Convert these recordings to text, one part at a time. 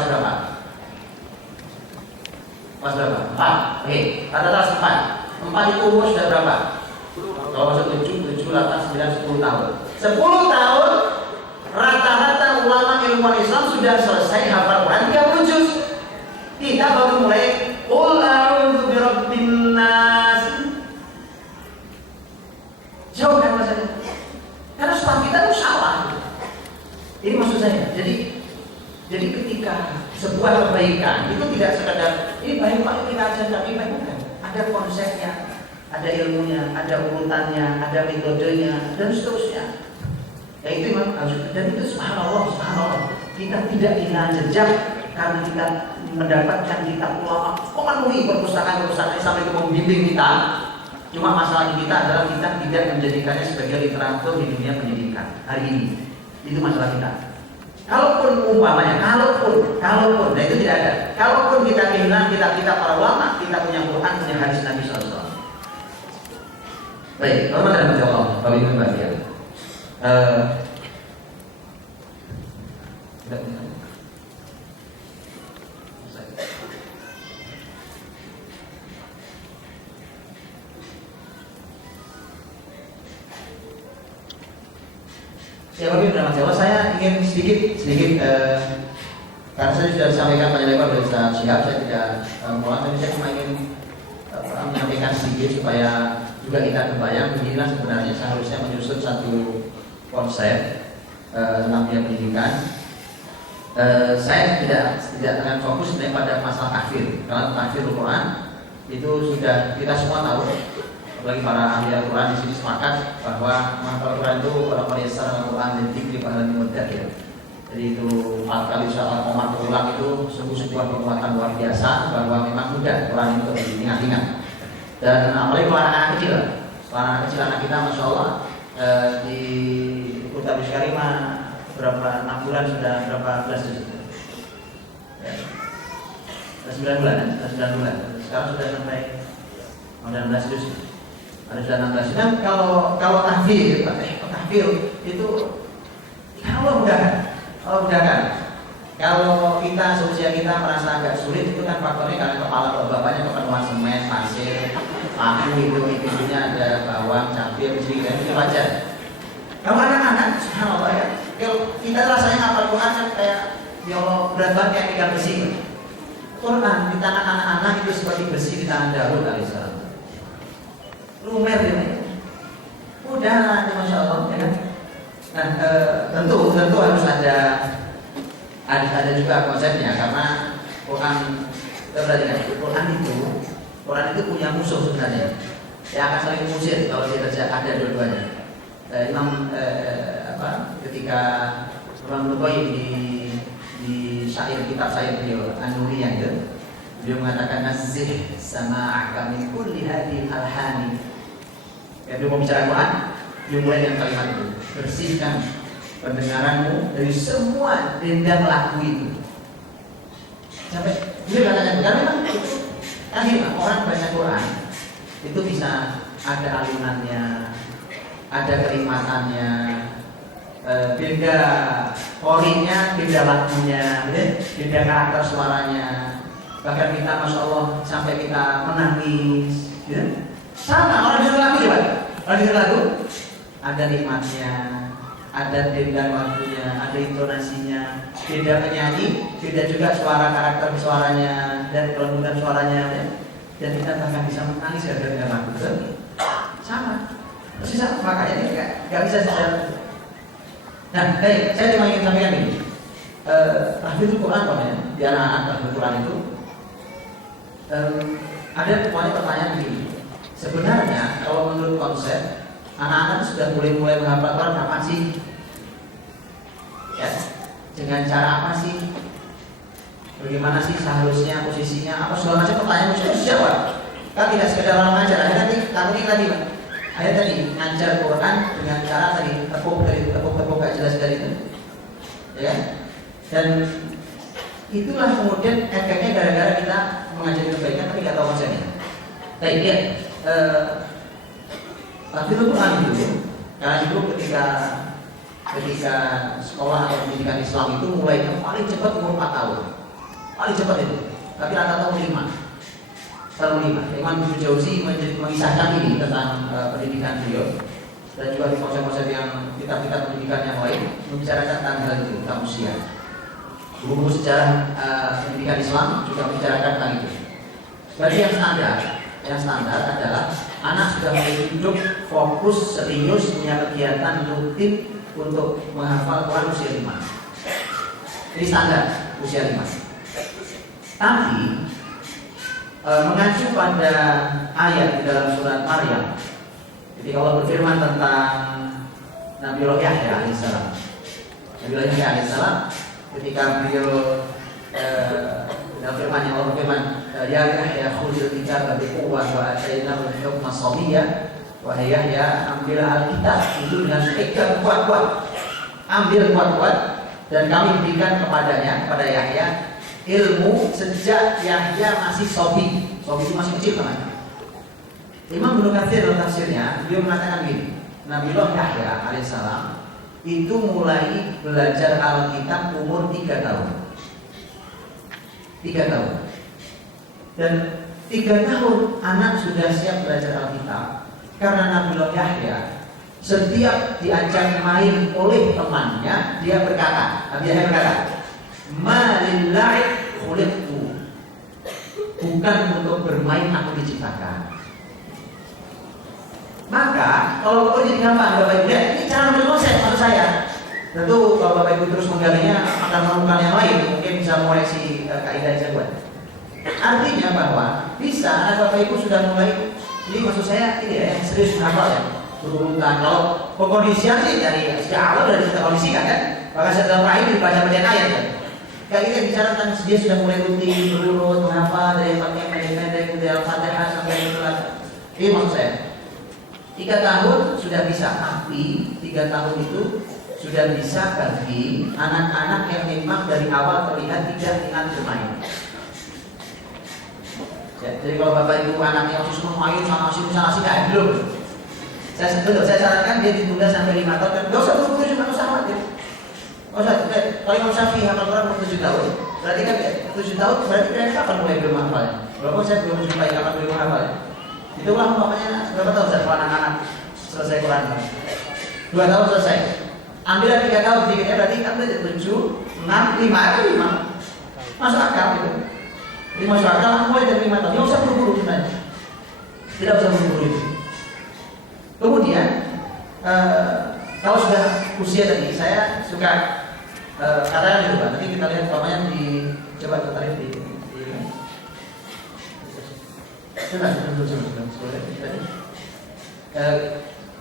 kelas berapa? Kelas berapa? 4. Oke, rata-rata 4. 4 itu umur sudah berapa? Kalau masuk 7, 8, 9, 10 tahun. 10 tahun rata-rata ulama ilmuwan Islam sudah selesai hafal Quran 30 juz. Kita baru mulai qul a'udzu birabbin nas. Jauh kan maksudnya? Karena staf kita itu salah. Ini maksud saya. Jadi ketika sebuah kebaikan itu tidak sekadar ini baik Pak kita ajarkan, ini baik bukan. Ada konsepnya, ada ilmunya, ada urutannya, ada metodenya dan seterusnya. Ya itu memang harus, dan itu subhanallah kita tidak kehilangan jejak karena kita mendapatkan kitab ulama memenuhi perpustakaan sampai itu membimbing kita. Cuma masalah kita adalah kita tidak menjadikannya sebagai literatur di dunia pendidikan hari ini. Itu masalah kita. Kalaupun umpamanya, kalaupun, nah itu tidak ada. Kalaupun kita kehilangan kitab-kitab para ulama, kita punya Quran, punya hadis Nabi SAW. Baik, hormat dan puji Allah, Bapak Ibu sekalian. Ya Bapak Ibu dan Mas, saya ingin sedikit karena saya sudah disampaikan banyak lebar oleh Ustaz Syihab, saya tidak mengulang, tapi saya cuma ingin menyampaikan sedikit supaya juga kita terbayang beginilah sebenarnya seharusnya menyusun satu konsep tentang dunia pendidikan. Saya tidak akan fokus sebenarnya pada masalah takfir, karena takfir Al-Quran itu sudah kita semua tahu. Apalagi para ahli Al-Quran di sini sepakat bahwa menghafal Al-Quran itu kalau melihat Al-Quran dan dzikri pada mudah ya. Jadi itu 4 kali salat komat berulang itu sungguh sebuah kekuatan luar biasa bahwa memang mudah Quran itu diingat-ingat. Dan apalagi kalau anak kecil, anak kita masya Allah di Kota Biskarima berapa 6 bulan sudah berapa belas juz? Ya. 9 bulan, 9 bulan. Sekarang sudah sampai 16 juz. Ada sudah 16. Dan kalau tahfir itu Allah mudahkan. Kalau kita seusia kita merasa agak sulit itu kan faktornya karena kepala bapaknya kepenuhan semen, pasir, paku itu ada bawang, cabai, itu wajar. Kalau anak-anak, subhanallah ya, kalau kita rasanya ngapal Quran kan kayak ya Allah berat banget kayak pegang besi. Quran di tangan anak-anak itu seperti besi di tangan Daud alaihissalam. Lumer dia, mudah, masya Allah, ya kan? Nah, tentu harus ada juga konsepnya karena Quran itu punya musuh sebenarnya yang akan saling mengusir kalau dia ada dua-duanya. Ketika Imam Al-Qayyim di kitab syair beliau An-Nuriyah beliau mengatakan nazih sama'aka min kulli hadhil alhani. Ya, beliau mau bicara Quran, beliau mulai dengan kalimat itu, bersihkan pendengaranmu dari semua dendam lagu itu. Sampai beliau katakan karena memang itu kan orang baca Quran itu bisa ada alunannya, ada kenikmatannya, beda orinya, beda lagunya, beda karakter suaranya. Bahkan kita masya Allah sampai kita menangis, gitu. Sama orang dengar lagu coba, orang dengar lagu ada nikmatnya, ada beda lagunya, ada intonasinya, beda penyanyi, beda juga suara karakter suaranya dan kelembutan suaranya, dan kita bahkan bisa menangis gara-gara dengar lagu itu. Sama, persis makanya ini nggak bisa secara. Nah, baik, saya cuma ingin sampaikan ini. Tahfidz Quran ya, di anak-anak tahfidz Quran itu ada pertanyaan begini. Sebenarnya kalau menurut konsep anak-anak sudah mulai menghafal Quran kapan sih? Ya, dengan cara apa sih? Bagaimana sih seharusnya posisinya? Apa segala macam pertanyaan harus dijawab. Kan tidak sekedar orang ngajar. Ada tadi ngajar Quran dengan cara tadi tepuk gak jelas dari itu, ya. Dan itulah kemudian efeknya gara-gara kita mengajari kebaikan tapi nggak tahu konsepnya. Baik ya. Tapi itu Quran dulu, karena dulu ketika sekolah atau pendidikan Islam itu mulainya paling cepat umur 4 tahun. paling cepat itu. Tapi rata-rata tahun 5. Imam Ibnu Jauzi mengisahkan ini tentang pendidikan beliau dan juga di konsep-konsep yang kitab-kitab pendidikan yang lain membicarakan tentang itu, tentang usia. Buku sejarah pendidikan Islam juga membicarakan tentang itu. Berarti yang standar adalah anak sudah mulai duduk fokus serius punya kegiatan rutin untuk menghafal Quran usia 5. Ini standar usia 5. Tapi mengacu pada ayat di dalam surat Maryam, ketika Allah berfirman tentang Nabiullah Yahya alaihissalam. Nabiullah Yahya alaihissalam ketika beliau dalam firman yang Allah berfirman, ya Yahya khudil kitab biquwwah wa atainahu al-hukma sabiyyah. Wahai Yahya, ambil Alkitab itu dengan pegang kuat-kuat. Ambil kuat-kuat dan kami berikan kepada Yahya ilmu sejak Yahya masih sobi. Sobi itu masih kecil teman. Imam Ibnu Katsir dalam tafsirnya beliau mengatakan gini, Nabiullah Yahya alaihissalam itu mulai belajar Alkitab umur 3 tahun. 3 tahun. Dan 3 tahun anak sudah siap belajar Alkitab. Karena Nabiullah Yahya setiap diajak main oleh temannya, dia berkata, "Ma lillahi khuliqtu." Bukan untuk bermain aku diciptakan. Maka kalau Bapak jadi gampang, Bapak Ibu lihat, ini cara ambil konsep maksud saya. Tentu kalau Bapak Ibu terus menggalinya akan menemukan yang lain, mungkin bisa mengoreksi kaidah jagoan. Artinya bahwa bisa Bapak Ibu sudah mulai. Ini maksud saya ini ya, yang serius menghafal ya, berurutan. Kalau pengkondisian sih dari sejak awal dari kita kondisikan kan, maka setelah rahim dibaca bacaan ayat kan. Kayak kita bicara tentang dia sudah mulai rutin berurut menghafal dari pakai pendek-pendek dari Al-Fatihah sampai surat. Ini maksud saya. 3 tahun sudah bisa, tapi 3 tahun itu sudah bisa bagi anak-anak yang memang dari awal terlihat tidak ingat bermain. Ya, jadi kalau Bapak Ibu anaknya masih semua main sama sana sini belum. Saya sarankan dia ditunda sampai 5 tahun. Enggak usah buru-buru cuma usah khawatir. Enggak usah. Kalau Imam Syafi'i hafal Quran umur 7 tahun, berarti kan 7 tahun berarti kira-kira kapan mulai belum hafal? Walaupun saya belum jumpai kapan belum hafal. Itulah umpamanya berapa tahun saya anak-anak selesai Quran? 2 tahun selesai. Ambil 3 tahun sedikitnya berarti kan 7, 6, 5. Masuk akal gitu. 5 tahun mulai dari 5 tahun, tidak usah buru-buru sebenarnya. Tidak usah buru-buru itu. Kemudian kalau sudah usia tadi, saya suka katakan juga. Nanti kita lihat umpamanya di coba tertarik di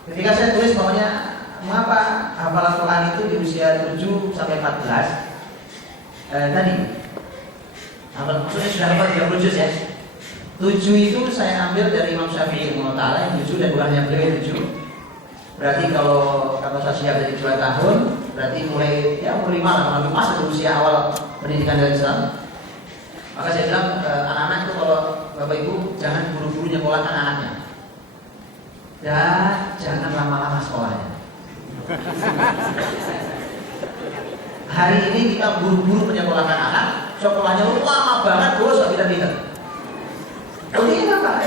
ketika saya tulis umpamanya mengapa hafalan Quran itu di usia 7 sampai 14 tadi. Maksudnya sudah hafal 30 juz ya. 7 itu saya ambil dari Imam Syafi'i Ta'ala yang 7 dan bukan hanya beliau yang 7. Berarti kalau saya siap dari 2 tahun, berarti mulai ya umur 5 lah, masa itu usia awal pendidikan dari Islam. Maka saya bilang anak-anak itu kalau Bapak Ibu jangan buru-buru nyekolahkan anaknya. Dan jangan lama-lama sekolahnya. Hari ini kita buru-buru menyekolahkan anak, sekolahnya lama banget, bos, gak pinter-pinter. Oh ini apa?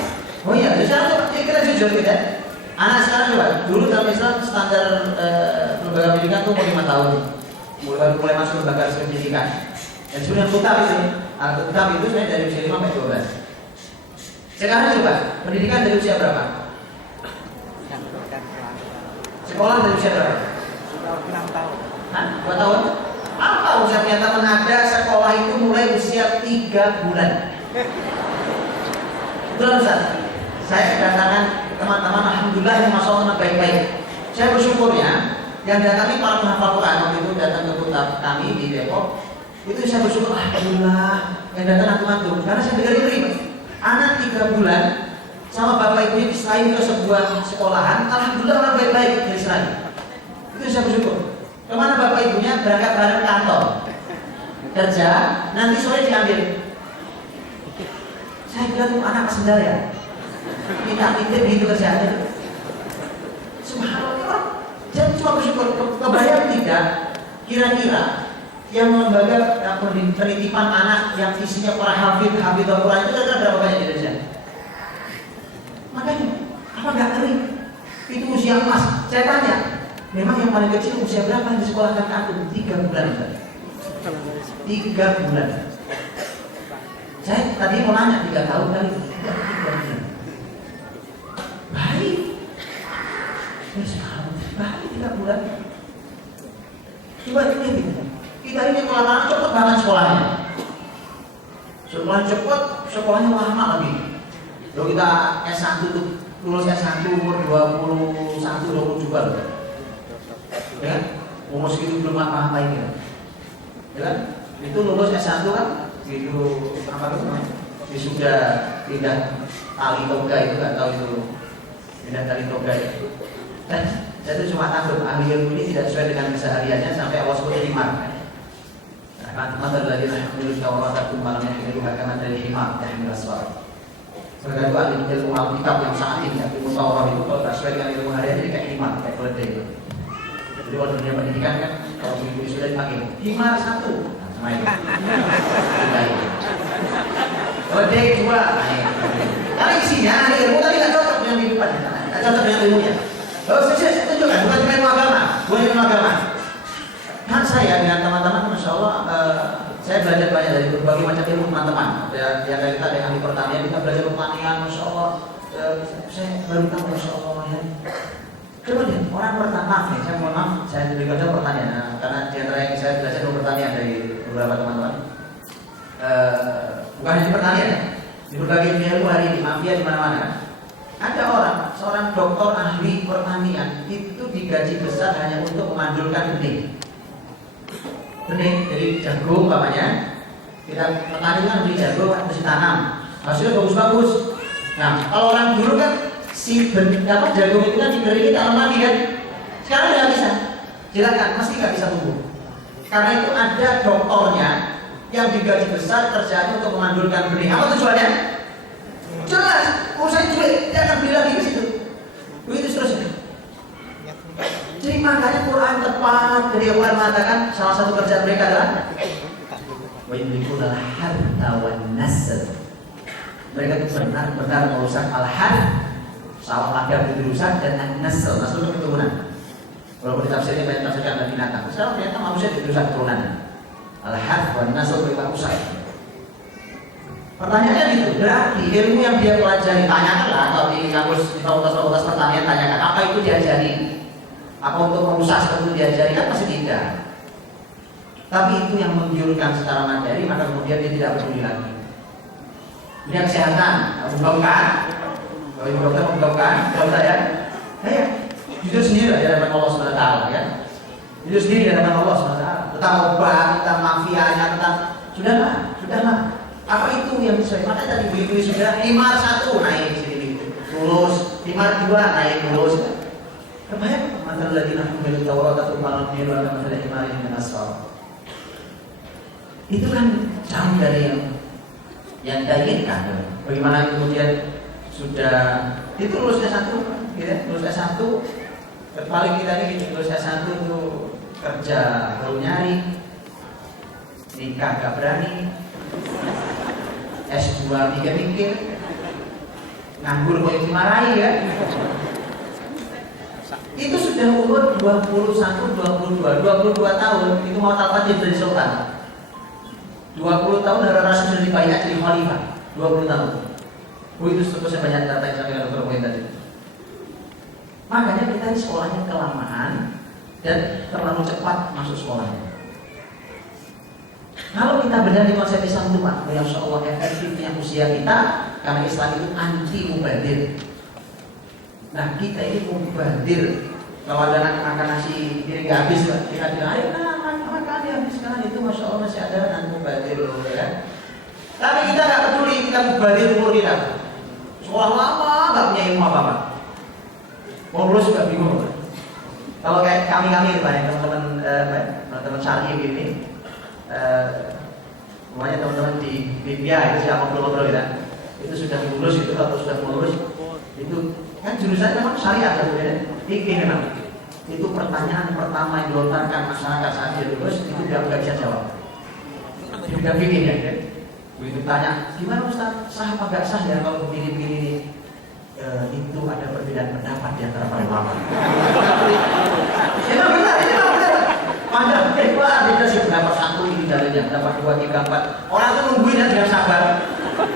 Oh iya, sekarang kita jujur kita. Anak sekarang coba, dulu dalam Islam standar lembaga pendidikan itu 5 tahun. Mulai masuk lembaga pendidikan. Dan sebenarnya kitab itu sebenarnya dari usia 5 sampai 12. Sekarang coba, pendidikan dari usia berapa? Sekolah dari usia berapa? 6 tahun. 2 tahun? Apa usia punya teman ada sekolah itu mulai usia 3 bulan. Betul Ustaz? Saya kedatangan teman-teman, alhamdulillah yang masya Allah baik-baik. Saya bersyukurnya yang datang ini para penghafal Quran. Waktu itu datang ke kota kami di Depok. Itu saya bersyukur, alhamdulillah yang datang antum-antum. Karena saya dengar ini, anak 3 bulan sama bapak ibu selain ke sebuah sekolahan, alhamdulillah orang baik-baik dari Israel. Itu saya bersyukur. Kemana bapak ibunya berangkat bareng kantor kerja, nanti sore diambil. Saya kira tuh anak sendal ya. Minta titip gitu kerjaannya. Subhanallah, jangan cuma bersyukur. Kebayang tidak? Kira-kira yang lembaga penitipan anak yang isinya para hafid Al-Quran itu kira-kira berapa banyak di Indonesia? Makanya, apa nggak kering? Itu usia emas. Saya tanya, memang yang paling kecil usia berapa di sekolah kan aku? 3 bulan. 3 bulan. Saya tadi mau nanya 3 tahun kali. 3 bulan. Baik. Baik 3 bulan. Coba lihat gitu. Kita ini kalau cepat banget sekolahnya. Sekolah cepat, sekolahnya lama lagi. Kalau kita S1 tuh lulus S1 umur 21, 22 loh. Ya, umur segitu belum apa-apa ini. Ya kan? Itu lulus S1 kan gitu apa itu namanya? Sudah pindah tali toga itu nggak tahu itu pindah tali toga itu. Saya tuh cuma takut ahli ilmu ini tidak sesuai dengan kesehariannya sampai Allah sebut himar. Mata lagi milik kawaratum malam yang itu hakaman dari himar yang berasal. Sebagai itu ahli ilmu Alkitab yang sangat tinggi, ilmu Taurat itu kalau tak sesuai dengan ilmu harian jadi kayak himar, kayak keledai itu. Jadi waktu dunia pendidikan kan kalau ibu sudah dipanggil himar 1, nah, sama itu. Keledai 2, karena isinya ahli ilmu tadi nggak cocok dengan kehidupan, nggak cocok dengan ilmunya. Saya tunjukkan, bukan cuma ilmu agama, bukan ilmu agama. Kan saya dengan teman-teman, masya Allah, saya belajar banyak dari berbagai macam ilmu teman-teman. Ya dari kita ada yang ahli pertanian, kita belajar pertanian, masya Allah. Saya baru tahu, masya Allah ya. Coba lihat orang pertama, saya mohon maaf, saya juga belajar pertanian, karena di antara yang saya belajar ilmu pertanian dari beberapa teman-teman. Bukan hanya pertanian, ya. Di berbagai dunia ilmu hari ini, mafia di mana-mana. Ada orang, seorang doktor ahli pertanian itu digaji besar hanya untuk memandulkan benih. Benih, jadi jagung umpamanya. Kita petani kan beli jagung, harus ditanam. Hasilnya bagus-bagus. Nah, kalau orang dulu kan si jagung itu kan dikeringin tanam lagi kan. Sekarang nggak bisa. Silakan, mesti nggak bisa tumbuh. Karena itu ada doktornya yang digaji besar kerjanya untuk memandulkan benih. Apa tujuannya? Jelas, urusan duit, dia akan beli lagi ke situ. Begitu seterusnya. Jadi makanya Quran tepat dari Quran mengatakan salah satu kerjaan mereka adalah wa yumlikuna al-harta wan nasl. Mereka itu benar-benar merusak al-harth, sawah ladang itu dirusak, dan an-nasl, nasl itu keturunan. Walaupun ditafsirnya banyak tafsirkan dan binatang. Sekarang ternyata manusia dirusak keturunan. Al-harth wan nasl mereka rusak. Pertanyaannya gitu, berarti ilmu yang dia pelajari, tanyakanlah atau di kampus di fakultas-fakultas pertanian, tanyakan apa itu diajari, apa untuk merusak seperti itu diajari, kan pasti tidak. Tapi itu yang mengiurkan secara materi, maka kemudian dia tidak peduli lagi. Dunia kesehatan, membuka, kalau ibu dokter membuka, kalau saya, jujur sendiri di hadapan Allah SWT, ya. Jujur sendiri di hadapan Allah SWT. Tentang obat, tentang mafianya, tentang sudahlah. Apa itu yang sesuai? Makanya tadi begitu sudah himar 1 naik sini lulus, himar 2 naik lulus. Kebanyakan masalah lagi nak membeli Taurat atau malam biru atau masalah himar yang menasal. Itu kan jauh dari yang kita inginkan. Bagaimana kemudian sudah itu lulus S1, gitu, lulus S1, paling kita ini lulus S1 itu kerja baru nyari, nikah gak berani. S2 mikir-mikir, nganggur kok dimarahi ya. Itu sudah umur 21, 22 tahun, itu mau tamat jadi sultan. 20 tahun Harun Rasul sudah dibayar jadi khalifah, 20 tahun. Itu seterusnya banyak data yang sampai dokter poin tadi. Makanya kita ini sekolahnya kelamaan dan terlalu cepat masuk sekolahnya. Kalau kita benar di konsep Islam itu Pak, ya Allah efektifnya usia kita, karena Islam itu anti mubadir. Nah kita ini mubadir. Kalau ada anak makan nasi piring gak habis, kita bilang ayo makan habiskan itu, masya Allah masih ada anak mubadir loh, ya kan? Tapi kita nggak peduli, kita mubadir umur kita. Sekolah lama nggak punya ilmu apa-apa. Mau lulus juga bingung. Kalau kayak kami banyak teman-teman syari gini. Semuanya teman-teman di Libya itu siapa ngobrol kita itu sudah lulus itu atau sudah lulus itu kan jurusannya memang syariat sebenarnya fikih memang itu pertanyaan pertama yang dilontarkan masyarakat saat dia lulus itu dia nggak bisa jawab. Juga gini ya, begitu tanya, gimana Ustaz, sah apa nggak sah ya kalau begini-begini? Itu ada perbedaan pendapat di antara para ulama. Itu benar. Panjang lebar dikasih pendapat satu ini dalilnya, pendapat 2, 3, 4. Orang itu nungguin dan tidak sabar.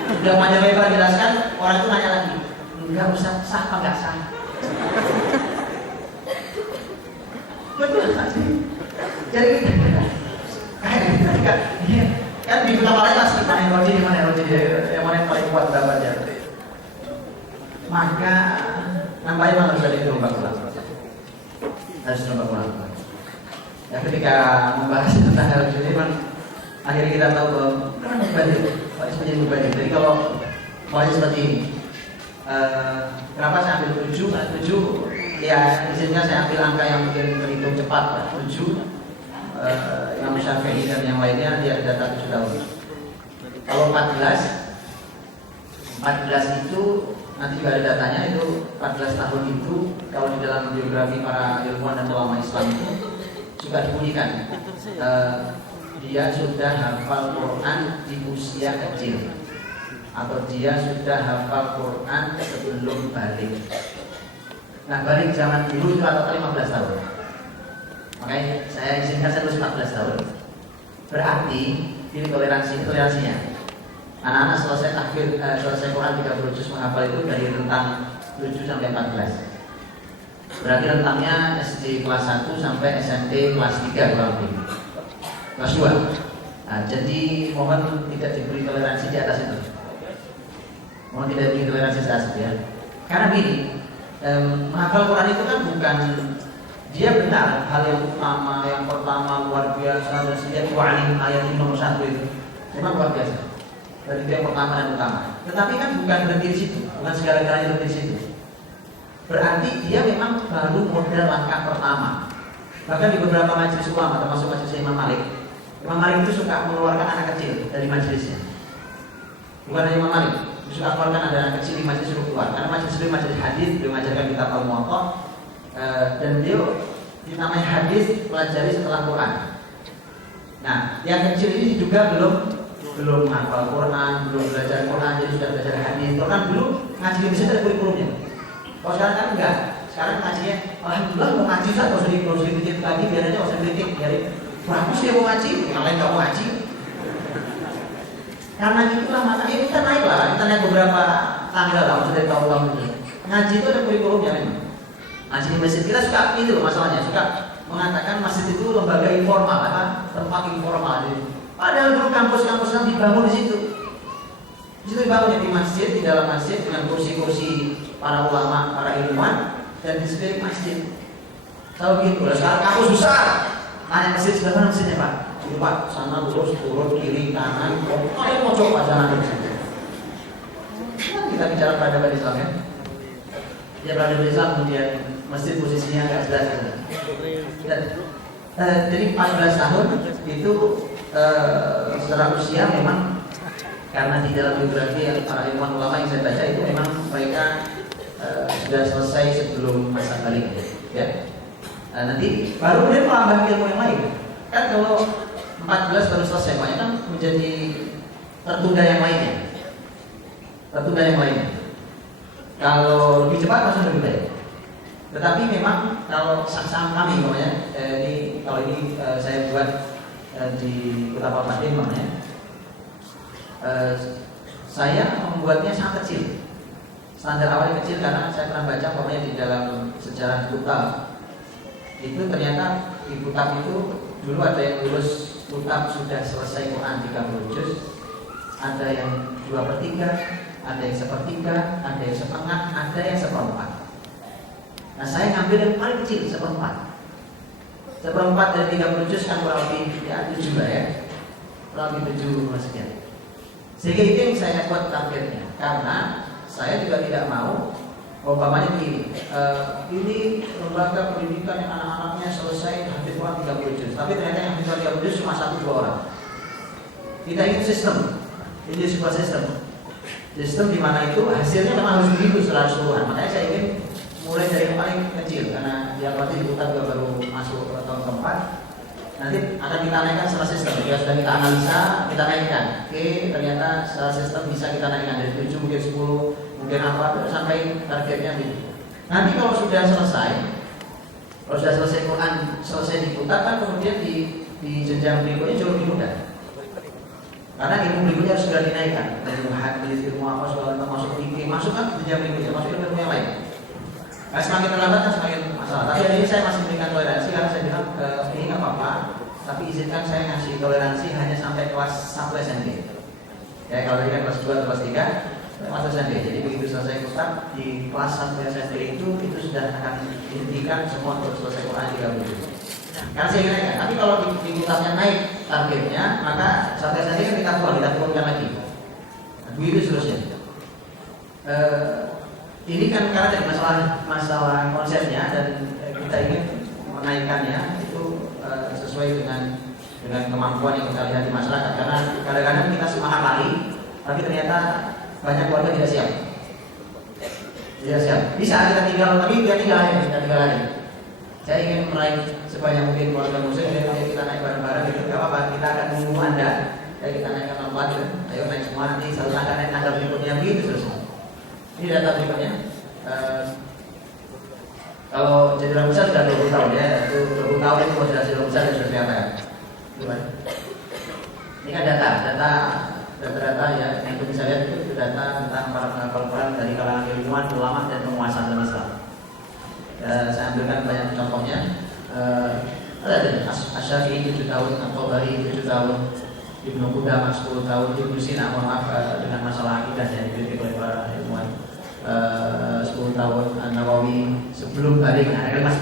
Sudah panjang lebar jelaskan, orang itu nanya lagi, enggak Ustaz, sah apa nggak sah? Betul sih. Jadi kan di pertama lain masih mana yang paling kuat pendapatnya. Maka nampaknya harus ada lomba ulang. Harus lomba ulang. Ya ketika membahas tentang hal ini akhirnya kita tahu bahwa kan mubalik, menjadi mubalik. Jadi kalau mulai seperti ini, kenapa saya ambil 7? Ya izinnya saya ambil angka yang mungkin terhitung cepat, 7. Imam Syafi'i dan yang lainnya dia data 7 tahun. Kalau 14 itu nanti juga ada datanya, itu 14 tahun itu kalau di dalam biografi para ilmuwan dan ulama Islam itu juga dibunyikan dia sudah hafal Quran di usia kecil atau dia sudah hafal Quran sebelum balik. Nah balik zaman dulu itu rata-rata 15 tahun. Makanya saya izinkan saya terus 14 tahun. Berarti ini toleransinya. Anak-anak selesai Quran 30 juz menghafal itu dari rentang 7 sampai 14. Berarti rentangnya SD kelas 1 sampai SMP kelas 3 kurang lebih. Kelas 2. Nah, jadi mohon tidak diberi toleransi di atas itu. Mohon tidak diberi toleransi di atas itu ya. Karena begini, menghafal Quran itu kan bukan dia benar hal yang utama, yang pertama luar biasa dan sejak wa'alim ayat nomor 1 itu memang luar biasa. Dan itu yang pertama dan utama. Tetapi kan bukan berhenti di situ, bukan segala-galanya berhenti di situ. Berarti dia memang baru modal langkah pertama. Bahkan di beberapa majelis ulama, termasuk majelis Imam Malik itu suka mengeluarkan anak kecil dari majelisnya. Bukan hanya Imam Malik, suka mengeluarkan anak kecil di majelis suruh keluar. Karena majelis hadis, beliau mengajarkan kitab Al-Muwatta. Dan beliau namanya hadis pelajari setelah Quran. Nah, yang kecil ini juga belum hafal Quran, belum belajar Quran, jadi sudah belajar hadis. Quran dulu ngaji di sini ada kurikulumnya. Kalau sekarang kan enggak. Sekarang ngajinya, alhamdulillah mau ngaji saja, kalau sedikit dikit lagi biar aja, usah kritik, biarin. Bagus dia mau ngaji, yang lain nggak mau ngaji. Karena itulah makanya kita naik lah, kita naik beberapa tangga lah, sudah tahun-tahun ini. Ngaji itu ada kurikulumnya memang. Ngaji di masjid kita suka itu masalahnya, suka mengatakan masjid itu lembaga informal, tempat informal. Padahal dulu kampus-kampus kan dibangun di situ. Di situ dibangun di masjid, di dalam masjid dengan kursi-kursi para ulama, para ilmuwan dan di sekeliling masjid. Tahu gitu, sekarang kampus besar. Nanya masjid sebelah mana masjidnya Pak? Itu Pak, sana lurus, turun, kiri, kanan, pokoknya mau coba jalan di situ. Kita bicara peradaban Islam ya. Ya peradaban Islam kemudian masjid posisinya agak jelas. Jadi 14 tahun itu secara usia memang karena di dalam biografi yang para ilmuwan ulama yang saya baca itu memang mereka sudah selesai sebelum masa balik ya. Nanti baru kemudian menambah ilmu yang lain. Kan kalau 14 baru selesai, makanya kan menjadi tertunda yang lainnya. Kalau lebih cepat masih lebih baik. Tetapi memang kalau saksama kami namanya, kalau ini saya buat di Kota Palmatin namanya, saya membuatnya sangat kecil. Standar awalnya kecil karena saya pernah baca pokoknya di dalam sejarah Kutab itu ternyata di Kutab itu dulu ada yang lulus Kutab sudah selesai Quran 30 juz, ada yang 2/3, ada yang 1/3, ada yang setengah, ada yang 1/4. Nah saya ngambil yang paling kecil 1/4. 1/4 dari 30 juz kan kurang lebih ya 7 lah ya, kurang lebih 7 sekian. Sehingga itu yang saya buat targetnya karena saya juga tidak mau umpamanya begini, ini lembaga pendidikan yang anak-anaknya selesai hampir kurang 30 juz, tapi ternyata yang hampir 30 juz cuma 1-2 orang. Kita ingin sistem, ini sebuah sistem di mana itu hasilnya memang harus begitu secara keseluruhan. Makanya saya ingin mulai dari yang paling kecil karena dia berarti diputar juga baru masuk ke tahun keempat. Nanti akan kita naikkan secara sistem. Jika sudah kita analisa, kita naikkan. Oke, ternyata secara sistem bisa kita naikkan dari 7 mungkin 10 mungkin apa sampai targetnya gitu. Nanti kalau sudah selesai Quran selesai diputar kan kemudian di jenjang berikutnya jauh lebih mudah. Karena ilmu berikutnya harus sudah dinaikkan dari hadis, ilmu apa segala termasuk fikih, masuk kan jenjang berikutnya, masuk ilmu yang lain. Nah, semakin terlambat kan semakin masalah. Tapi hari ini saya masih memberikan toleransi karena saya bilang ini nggak apa-apa, tapi izinkan saya ngasih toleransi hanya sampai kelas 1 SMP. Ya kalau tadi kan kelas 2 atau kelas 3 masuk SMP. Jadi begitu selesai Quran di kelas 1 SMP itu sudah akan dihentikan semua untuk selesai Quran 30. Karena saya kira tapi kalau di kitabnya naik targetnya, maka sampai SMP kan kita turunkan lagi. Nah, begitu seterusnya. Ini kan karena dari masalah konsepnya dan kita ingin menaikkannya itu sesuai dengan kemampuan yang kita lihat di masyarakat. Karena kadang-kadang kita semangat lari, tapi ternyata banyak keluarga tidak siap. Tidak siap. Bisa kita tinggal, tapi kita tinggal lagi. Saya ingin meraih sebanyak mungkin keluarga muslim, jadi kita naik bareng-bareng gitu. Gak apa-apa, kita akan menunggu Anda. Kita naikkan lompat, ayo naik semua nanti satu langkah naik tangga berikutnya begitu selesai. Ini data berikutnya. Kalau cedera besar sudah 20 tahun ya, itu 20 tahun itu sudah cedera besar dan sudah kelihatan. Ini kan data ya, yang itu bisa lihat itu data tentang para penghafal Quran dari kalangan ilmuwan, ulama dan penguasa dalam Islam. Saya ambilkan banyak contohnya. Ada Asy-Syafi'i 7 tahun, At-Tabari 7 tahun, Ibnu Qudamah 10 tahun, Ibnu Sina dengan masalah akidah yang diberi oleh para ilmuwan 10 tahun, An-Nawawi sebelum balik, An-Nawawi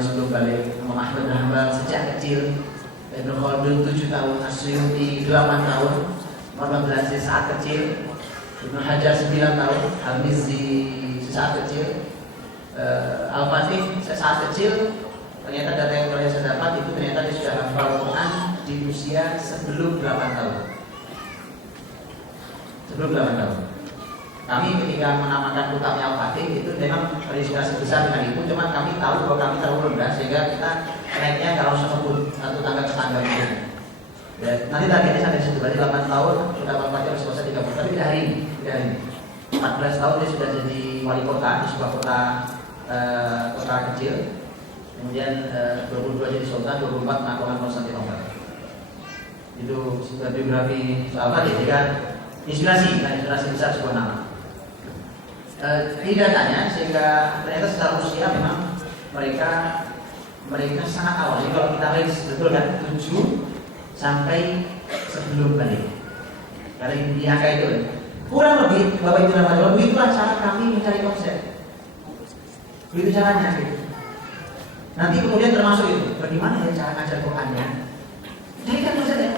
sebelum balik, Imam Ahmad bin Hanbal sejak kecil, Ibnu Khaldun 7 tahun, As-Suyuti 8 tahun, Muhammad bin Aziz saat kecil, Ibnu Hajar 9 tahun, Al-Mizzi saat kecil, Al-Fatih saat kecil. Ternyata data yang saya dapat itu ternyata dia sudah hafal Quran di usia sebelum 8 tahun. Sebelum 8 tahun. Kami ketika menamakan kitabnya Al-Fatih itu memang terinspirasi besar dengan itu, cuma kami tahu bahwa kami terlalu rendah sehingga kita naiknya kalau sebut satu tangga ke tangga mungkin. Ya, nanti targetnya sampai situ, berarti 8 tahun sudah Al-Fatih harus selesai 30, tapi tidak hari ini. 14 tahun dia sudah jadi wali kota di sebuah kota kecil. Kemudian 22 jadi sultan, 24 menaklukkan Konstantinopel. Itu biografi Al-Fatih, jadi kan inspirasi besar sebuah nama. Ini datanya sehingga ternyata secara usia memang mereka sangat awal. Jadi kalau kita lihat betul kan 7 sampai sebelum balik. Karena di angka itu kurang lebih Bapak Ibu dan Bapak, begitulah cara kami mencari konsep. Begitu caranya gitu. Nanti kemudian termasuk itu, bagaimana ya cara ngajar Qurannya? Jadi kan konsepnya